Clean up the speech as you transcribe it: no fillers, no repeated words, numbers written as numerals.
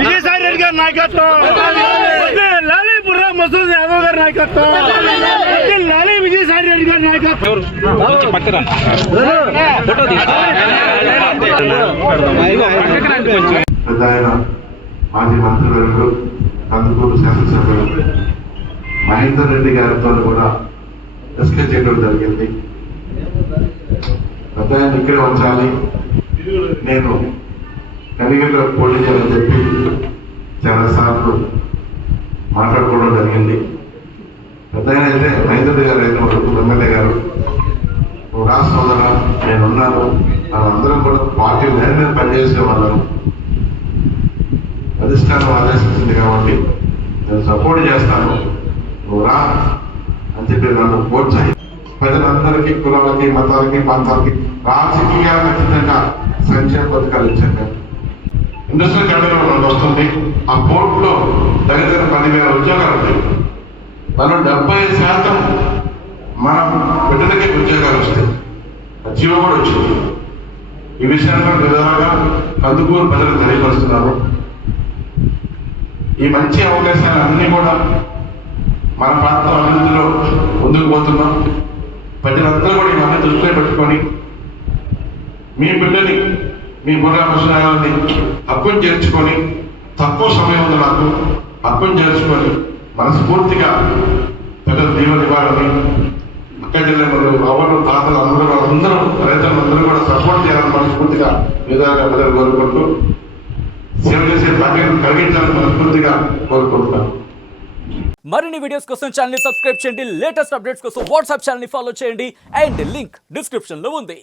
విజయసాయి రెడ్డి గారి నాయకత్వం, లాలీ బుర్రా మసూద్ యాదవ్ గారి నాయకత్వం, లాలీ విజయసాయి రెడ్డి గారి నాయకత్వం. పెద్ద ఆయన మాజీ మంత్రివర్యులు కందుకూరు శాసనసభ్యులు మహేందర్ రెడ్డి గారితో కూడా డిస్కస్ చేయడం జరిగింది. పెద్ద ఆయన ఇక్కడే ఉంచాలి, నేను కనిగిరిలో పోటీ చేయాలని చెప్పి చాలా సార్లు మాట్లాడుకోవడం జరిగింది. పెద్ద ఆయన అయితే మహేందర్ రెడ్డి గారు అయితే ఎమ్మెల్యే గారు రాష్ట్ర సోదర నేనున్నాను, అందరం కూడా పార్టీ నేను పనిచేసే వాళ్ళను అధిష్టానం ఆదేశించింది కాబట్టి నేను సపోర్ట్ చేస్తాను, నువ్వు రా అని చెప్పి నన్ను ప్రోత్సహి ప్రజలందరికీ కులాలకి మతాలకి ప్రాంతాలకి రాజకీయాలకు అతీతంగా సంక్షేమ పథకాలు ఇచ్చాను. ఇండస్ట్రియల్ క్యాడర్ మనకు వస్తుంది. ఆ పోర్టులో దగ్గర 10,000 ఉద్యోగాలు ఉంటాయి. మనం 70% మనం బిడ్డలకి ఉద్యోగాలు వస్తాయి. జీవో కూడా వచ్చింది. ఈ విషయంలో విధాలుగా కందుకూరు ప్రజలు తెలియపరుస్తున్నారు. ఈ మంచి అవకాశాలన్నీ కూడా మన ప్రాంతం అభివృద్ధిలో ముందుకు పోతున్నాం. ప్రజలందరూ కూడా ఇవన్నీ దృష్టిలో పెట్టుకొని మీ బిడ్డని మీ బుర్రా మసూయాలని హక్కును చేర్చుకొని తక్కువ సమయంలో నాకు హక్కును చేర్చుకొని మనస్ఫూర్తిగా పెద్దలు దీవెన ఇవ్వాలని అక్క జిల్లాలు అవరు తాతలు అందరూ రైతులందరూ కూడా సపోర్ట్ చేయాలని మనస్ఫూర్తిగా విధాలుగా ప్రజలు కోరుకుంటూ సేవ చేసే పార్టీని కలిగించాలని మనస్ఫూర్తిగా కోరుకుంటున్నాను. మరిన్ని వీడియోస్ కోసం ఛానల్ ని సబ్స్క్రైబ్ చేయండి. లేటెస్ట్ అప్డేట్స్ కోసం వాట్సాప్ ఛానల్ ని ఫాలో చేయండి. అండ్ లింక్ డిస్క్రిప్షన్ లో ఉంది.